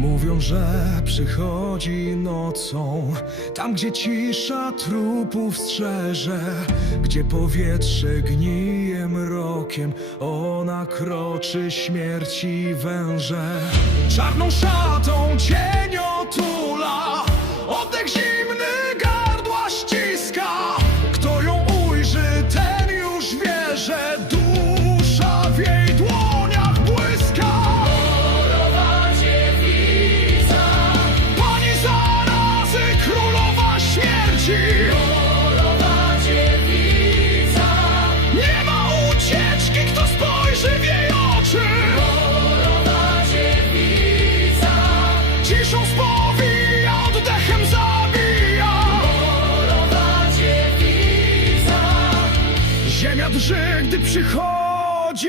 Mówią, że przychodzi nocą Tam, gdzie cisza trupów strzeże Gdzie powietrze gnije mrokiem Ona kroczy śmierci węże. Czarną szatą zimny Ziemia drży, gdy przychodzi.